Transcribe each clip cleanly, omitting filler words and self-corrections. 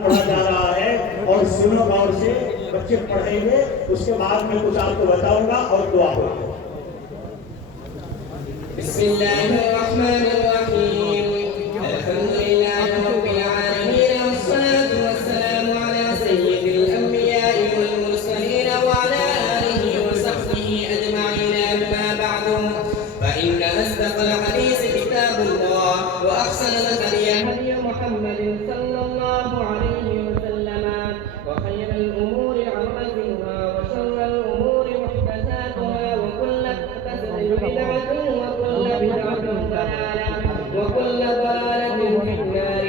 पढ़ा जा रहा है और सुनो गौर से, बच्चे पढ़ेंगे, उसके बाद मैं कुछ आपको बताऊंगा और दुआ होगी। बिस्मिल्लाहिर्रहमानिर्रहीम अल्हम्दुलिल्लाहि रब्बिल आलमीन वस्सलातु वस्सलामु अला सय्यिदिल अंबिया'i वल मुरसलीन व अला आलिहि व सहबिहि अजमईन अम्मा बa'du فإن أصدق الحديث كتاب الله وأحسن الهدي هدي محمد صلى الله عليه وسلم وخير الأمور محدثاتها وشر الأمور محدثاتها وكل محدثة بدعة وكل بدعة ضلالة وكل ضلالة في النار.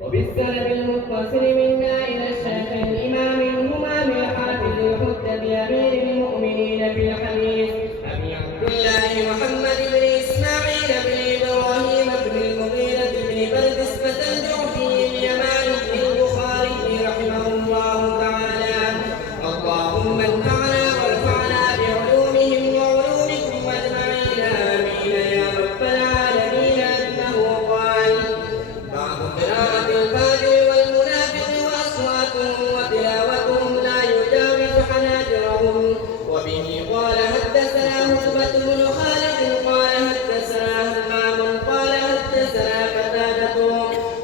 وبالسند المتصل منا إلى الشيخ الإمام الهمام الحافظ الحجة أمير المؤمنين في الحديث أبي عبد الله محمد بن إسماعيل بن إبراهيم بن المغيرة بن بردسبة الجعفي اليماني البخاري رحمه الله تعالى. اللهم انفعنا وارفعنا بعلومهم وعلومكم أجمعين آمين يا رب العالمين. أنه قال: بعض قراءة الفاجر والمنافق وأصواتهم وتلاوتهم لا يجاوز حناجرهم. وبه قال حدثنا هتبة بن خالد قال حدثنا همام قال حدثنا قتادة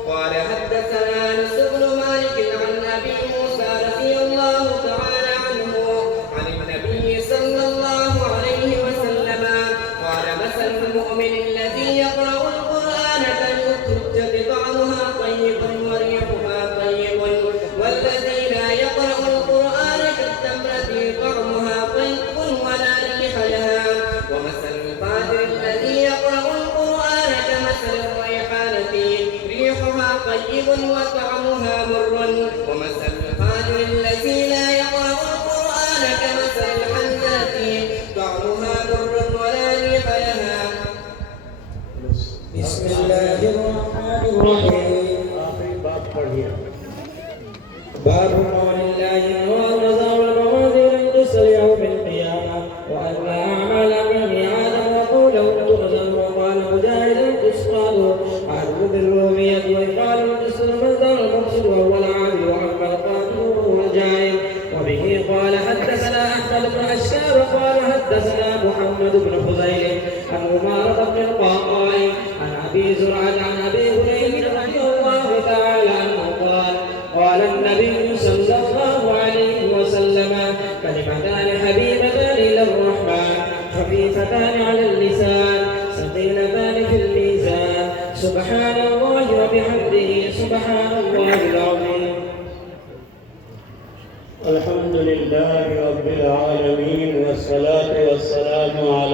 قال حدثنا أنس بن مالك عن أبي موسى رضي الله تعالى عنه عن النبي صلى الله عليه وسلم قال: مثل المؤمن الذي يقرأ القرآن كالزجاج طعمها طيب وريحها طيب، والذي لا يقرأ القرآن كالتمرة طعمها طيب ولا ريح لها. ومثل الفاجر الذي يقرأ القرآن كمثل الريحانة ريحها طيب وطعمها مر. ومثل الفاجر الذي لا يقرأ القرآن كمثل الحنظلة طعمها مر ولا ريح لها. بسم الله الرحمن الرحيم. आखिरी बात पढ़िए। باب قول الله والرضا والموازين القسط يوم القيامة وأن لا أعمال بني آدم وقوله تؤذن. وقال مجاهد القسطاط عدل بالرومية وقال القسط المصدر المقصد وهو العادل وأما القاتل وهو الجاهل. وبه قال حدثنا أحمد بن أشار قال حدثنا محمد بن فضيل عن عمارة بن القعقاع عن أبي زرعة عن أبي هريرة رضي الله تعالى عنه قال: قال النبي صلى الله عليه وسلم: كلمتان حبيبتان إلى الرحمن خفيفتان على اللسان ثقيلتان في الميزان سبحان الله وبحمده سبحان الله العظيم. الحمد لله رب العالمين والصلاة